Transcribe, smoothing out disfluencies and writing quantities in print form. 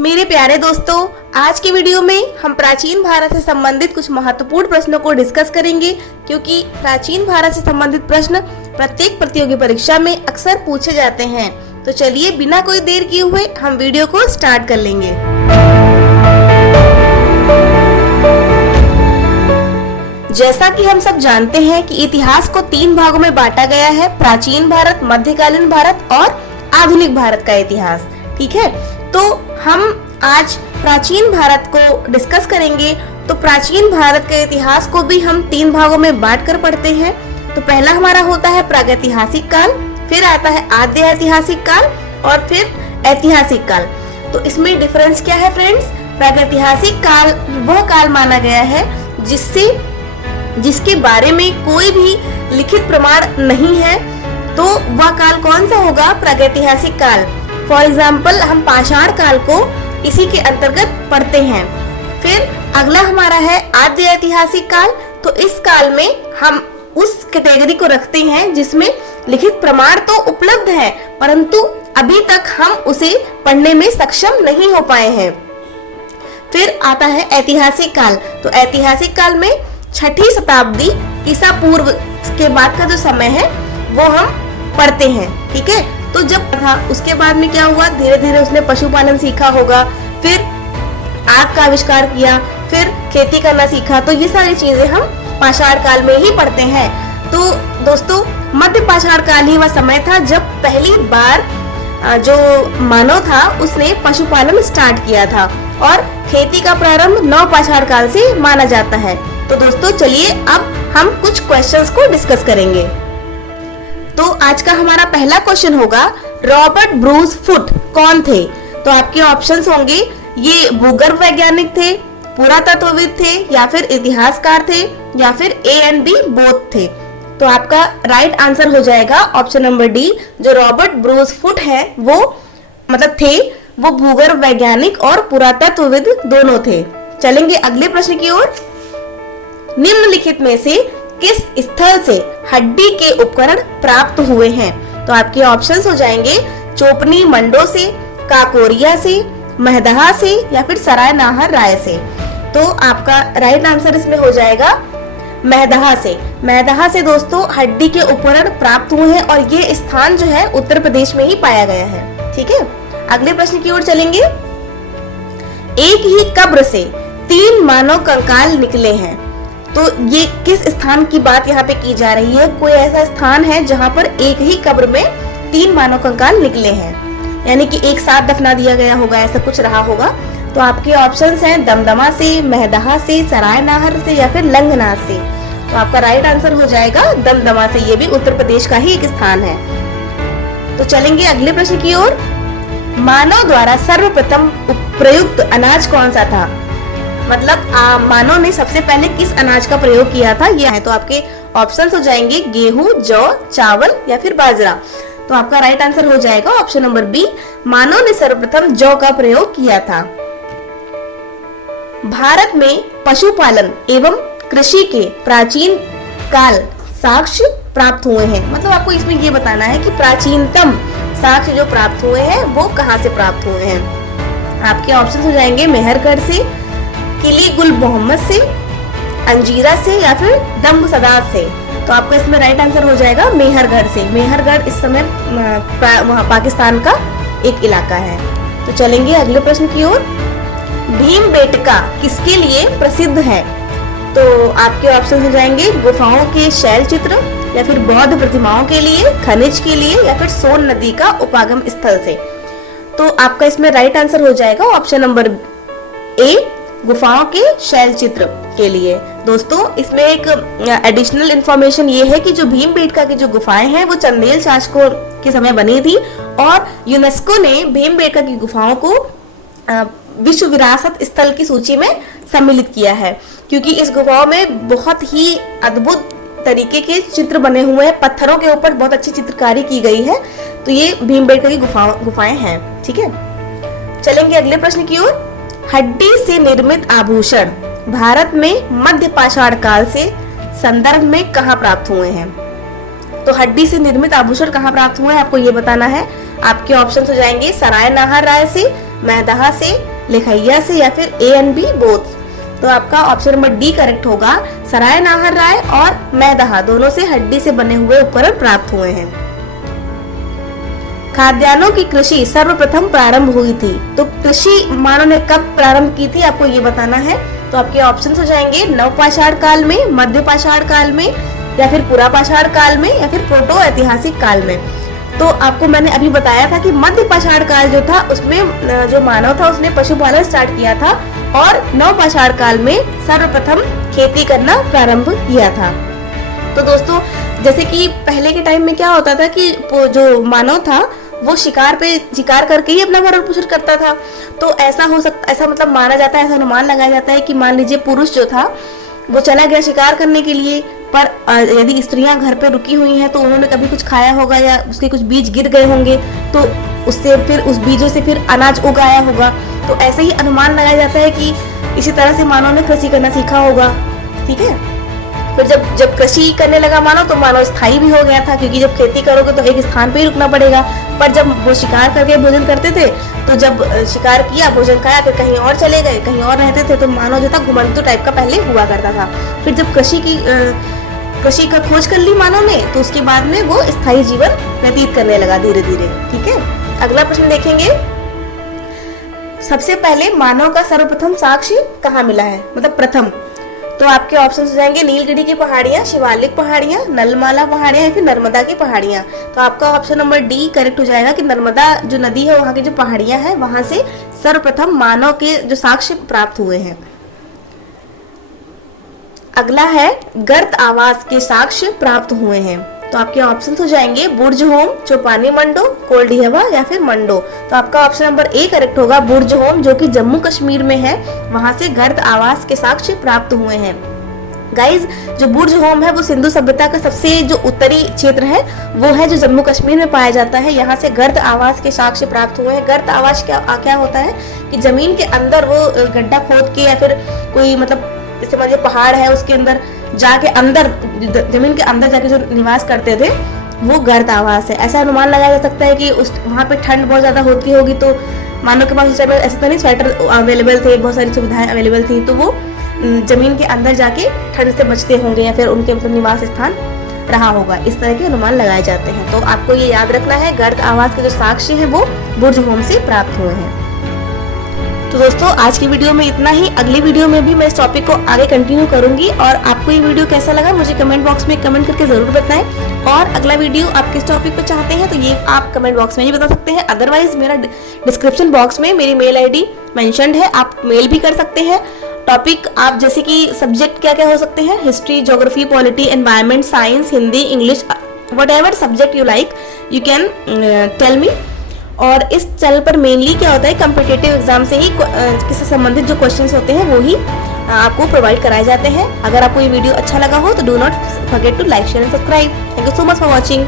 मेरे प्यारे दोस्तों, आज की वीडियो में हम प्राचीन भारत से संबंधित कुछ महत्वपूर्ण प्रश्नों को डिस्कस करेंगे, क्योंकि प्राचीन भारत से संबंधित प्रश्न प्रत्येक प्रतियोगी परीक्षा में अक्सर पूछे जाते हैं। तो चलिए बिना कोई देर किए हुए हम वीडियो को स्टार्ट कर लेंगे। जैसा कि हम सब जानते हैं कि इतिहास को 3 भागों में बांटा गया है, प्राचीन भारत, मध्यकालीन भारत और आधुनिक भारत का इतिहास। ठीक है, तो हम आज प्राचीन भारत को डिस्कस करेंगे। तो प्राचीन भारत के इतिहास को भी हम 3 भागों में बांटकर पढ़ते हैं। तो पहला हमारा होता है प्रागैतिहासिक काल, फिर आता है आद्य ऐतिहासिक काल और फिर ऐतिहासिक काल। तो इसमें डिफरेंस क्या है फ्रेंड्स? प्रागैतिहासिक काल वह काल माना गया है जिसके बारे में कोई भी लिखित प्रमाण नहीं है। तो वह काल कौन सा होगा? प्रागैतिहासिक काल। फॉर एग्जाम्पल हम पाषाण काल को इसी के अंतर्गत पढ़ते हैं। फिर अगला हमारा है आद्य ऐतिहासिक काल। तो इस काल में हम उस कैटेगरी को रखते हैं जिसमें लिखित प्रमाण तो उपलब्ध है, परंतु अभी तक हम उसे पढ़ने में सक्षम नहीं हो पाए हैं। फिर आता है ऐतिहासिक काल। तो ऐतिहासिक काल में 6ठी शताब्दी ईसा पूर्व के बाद का जो समय है वो हम पढ़ते हैं। ठीक है, तो जब था उसके बाद में क्या हुआ, धीरे धीरे उसने पशुपालन सीखा होगा, फिर आग का आविष्कार किया, फिर खेती करना सीखा। तो ये सारी चीजें हम पाषाण काल में ही पढ़ते हैं। तो दोस्तों, मध्य पाषाण काल ही वह समय था जब पहली बार जो मानव था उसने पशुपालन स्टार्ट किया था, और खेती का प्रारंभ नव पाषाण काल से माना जाता है। तो दोस्तों चलिए अब हम कुछ क्वेश्चंस को डिस्कस करेंगे। तो आज का हमारा पहला क्वेश्चन होगा, रॉबर्ट ब्रूस फुट कौन थे? तो आपके ऑप्शंस होंगे, ये भूगर्भ वैज्ञानिक थे, पुरातत्वविद थे, या फिर इतिहासकार थे, या फिर ए एंड बी बोथ थे। तो आपका राइट आंसर हो जाएगा ऑप्शन नंबर डी। जो रॉबर्ट ब्रूस फुट है वो भूगर्भ वैज्ञानिक और पुरातत्वविद दोनों थे। चलेंगे अगले प्रश्न की ओर। निम्नलिखित में से किस स्थल से हड्डी के उपकरण प्राप्त हुए हैं? तो आपके ऑप्शंस हो जाएंगे, चोपनी मंडो से, काकोरिया से, महदहा से, या फिर सराय नाहर राय से। तो आपका राइट आंसर इसमें हो जाएगा महदहा से। महदहा से दोस्तों हड्डी के उपकरण प्राप्त हुए हैं, और ये स्थान जो है उत्तर प्रदेश में ही पाया गया है। ठीक है, अगले प्रश्न की ओर चलेंगे। एक ही कब्र से 3 मानव कंकाल निकले हैं। तो ये किस स्थान की बात यहाँ पे की जा रही है? कोई ऐसा स्थान है जहाँ पर एक ही कब्र में 3 मानव कंकाल निकले हैं, यानी कि एक साथ दफना दिया गया होगा, ऐसा कुछ रहा होगा। तो आपके ऑप्शंस हैं दमदमा से, महदहा से, सराय नाहर से, या फिर लंगनाथ से। तो आपका राइट आंसर हो जाएगा दमदमा से। ये भी उत्तर प्रदेश का ही एक स्थान है। तो चलेंगे अगले प्रश्न की ओर। मानव द्वारा सर्वप्रथम प्रयुक्त अनाज कौन सा था? मतलब मानव ने सबसे पहले किस अनाज का प्रयोग किया था, यह है। तो आपके ऑप्शंस हो जाएंगे गेहूं, जौ, चावल, या फिर बाजरा। तो आपका राइट आंसर हो जाएगा ऑप्शन नंबर बी। मानव ने सर्वप्रथम जौ का प्रयोग किया था। भारत में पशुपालन एवं कृषि के प्राचीन काल साक्ष्य प्राप्त हुए हैं। मतलब आपको इसमें ये बताना है कि प्राचीनतम साक्ष्य जो प्राप्त हुए हैं वो कहाँ से प्राप्त हुए हैं। आपके ऑप्शन हो जाएंगे मेहरगढ़ से, किली गुल मोहम्मद से, अंजीरा से, या फिर दम्ब सदात से। तो आपका इसमें राइट आंसर हो जाएगा मेहरगढ़ से। मेहरगढ़ इस समय वहाँ पाकिस्तान का एक इलाका है। तो चलेंगे अगले प्रश्न की ओर। भीमबेटका किसके लिए प्रसिद्ध है? तो आपके ऑप्शन हो जाएंगे गुफाओं के शैल चित्र, या फिर बौद्ध प्रतिमाओं के लिए, खनिज के लिए, या फिर सोन नदी का उपागम स्थल से। तो आपका इसमें राइट आंसर हो जाएगा ऑप्शन नंबर ए, गुफाओं के शैल चित्र के लिए। दोस्तों इसमें एक एडिशनल इंफॉर्मेशन ये है कि जो भीमबेटका की जो गुफाएं हैं वो चंदेल शासकों के समय बनी थी, और यूनेस्को ने भीमबेटका की गुफाओं को विश्व विरासत स्थल की सूची में सम्मिलित किया है, क्योंकि इस गुफाओं में बहुत ही अद्भुत तरीके के चित्र बने हुए हैं, पत्थरों के ऊपर बहुत अच्छी चित्रकारी की गई है। तो ये भीमबेटका की गुफाएं हैं। ठीक है, चलेंगे अगले प्रश्न की ओर। हड्डी से निर्मित आभूषण भारत में मध्य पाषाण काल से संदर्भ में कहाँ प्राप्त हुए हैं? तो हड्डी से निर्मित आभूषण कहाँ प्राप्त हुए हैं आपको ये बताना है। आपके ऑप्शन हो जाएंगे सराय नाहर राय से, मैदाहा से, लिखैया से, या फिर ए एंड बी बोथ। तो आपका ऑप्शन नंबर डी करेक्ट होगा। सराय नाहर राय और मैदाहा दोनों से हड्डी से बने हुए उपकरण प्राप्त हुए हैं। खाद्यान्नों की कृषि सर्वप्रथम प्रारंभ हुई थी। तो कृषि मानव ने कब प्रारंभ की थी, आपको ये बताना है। तो आपके ऑप्शंस हो जाएंगे नवपाषाण काल में, मध्यपाषाण काल में, या फिर पुरापाषाण काल में, या फिर प्रोटो ऐतिहासिक काल में। तो आपको मैंने अभी बताया था कि मध्यपाषाण काल जो था उसमें जो मानव था उसने पशुपालन स्टार्ट किया था, और नवपाषाण काल में सर्वप्रथम खेती करना प्रारंभ किया था। तो दोस्तों जैसे कि पहले के टाइम में क्या होता था कि जो मानव था वो शिकार करके ही अपना भरण पोषण करता था। तो ऐसा मतलब माना जाता है, ऐसा अनुमान लगाया जाता है कि मान लीजिए पुरुष जो था वो चला गया शिकार करने के लिए, पर यदि स्त्रियां घर पे रुकी हुई हैं तो उन्होंने कभी कुछ खाया होगा या उसके कुछ बीज गिर गए होंगे, तो उससे फिर उस बीजों से फिर अनाज उगाया होगा। तो ऐसे ही अनुमान लगाया जाता है कि इसी तरह से मानव ने कृषि करना सीखा होगा। ठीक है, फिर जब कृषि करने लगा मानव, तो मानव स्थायी भी हो गया था, क्योंकि जब खेती करोगे तो एक स्थान पे ही रुकना पड़ेगा। पर जब वो शिकार करके भोजन करते थे, तो जब शिकार किया, भोजन खाया, फिर कहीं और चले गए, कहीं और रहते थे, तो मानव जो था घुमंतु टाइप का पहले हुआ करता था। फिर जब कृषि का खोज कर ली मानव ने, तो उसके बाद में वो स्थायी जीवन व्यतीत करने लगा धीरे धीरे। ठीक है, अगला प्रश्न देखेंगे। सबसे पहले मानव का सर्वप्रथम साक्ष्य कहाँ मिला है, मतलब प्रथम। तो आपके ऑप्शन हो जाएंगे नीलगिरी की पहाड़ियां, शिवालिक पहाड़ियां, नलमाला पहाड़ियां, या फिर नर्मदा की पहाड़ियां। तो आपका ऑप्शन नंबर डी करेक्ट हो जाएगा कि नर्मदा जो नदी है वहां की जो पहाड़ियां हैं वहां से सर्वप्रथम मानव के जो साक्ष्य प्राप्त हुए हैं। अगला है गर्त आवास के साक्ष्य प्राप्त हुए हैं। तो आपके ऑप्शन हो जाएंगे बुर्ज होम, चौपानी मंडो, कोल्डिहवा, या फिर मंडो। तो आपका ऑप्शन नंबर ए करेक्ट होगा, बुर्ज होम, जो कि जम्मू कश्मीर में है, वहां से गर्त आवास के साक्ष्य प्राप्त हुए हैं। गाइज, जो बुर्ज होम है वो सिंधु सभ्यता का सबसे जो उत्तरी क्षेत्र है वो है, जो जम्मू कश्मीर में पाया जाता है। यहाँ से गर्त आवास के साक्ष्य प्राप्त हुए हैं। गर्त आवास क्या होता है कि जमीन के अंदर वो गड्ढा खोद के, या फिर कोई मतलब जैसे मान लीजिए पहाड़ है उसके अंदर जाके, अंदर जमीन के अंदर जाके जो निवास करते थे वो गर्त आवास है। ऐसा अनुमान लगाया जा सकता है कि उस वहाँ पे ठंड बहुत ज्यादा होती होगी, तो मानव के पास उस टाइम ऐसा तो नहीं स्वेटर अवेलेबल थे, बहुत सारी सुविधाएं अवेलेबल थी, तो वो जमीन के अंदर जाके ठंड से बचते होंगे, या फिर उनके मतलब निवास स्थान रहा होगा। इस तरह के अनुमान लगाए जाते हैं। तो आपको ये याद रखना है, गर्त आवास के जो साक्ष्य है वो बुर्ज होम से प्राप्त हुए हैं। तो दोस्तों आज की वीडियो में इतना ही। अगली वीडियो में भी मैं इस टॉपिक को आगे कंटिन्यू करूंगी, और आपको ये वीडियो कैसा लगा मुझे कमेंट बॉक्स में कमेंट करके जरूर बताएं। और अगला वीडियो आप किस टॉपिक पर चाहते हैं तो ये आप कमेंट बॉक्स में ही बता सकते हैं। अदरवाइज मेरा डिस्क्रिप्शन बॉक्स में मेरी मेल ID मेंशन्ड है, आप मेल भी कर सकते हैं। टॉपिक आप जैसे कि सब्जेक्ट क्या क्या हो सकते हैं, history, geography, polity, environment, science, Hindi, English, whatever subject you like you can tell me. और इस चैनल पर मेनली क्या होता है, कॉम्पिटिटिव एग्जाम से ही किससे संबंधित जो क्वेश्चंस होते हैं वो ही आपको प्रोवाइड कराए जाते हैं। अगर आपको ये वीडियो अच्छा लगा हो तो do not forget to like, share and subscribe. Thank you so much for watching.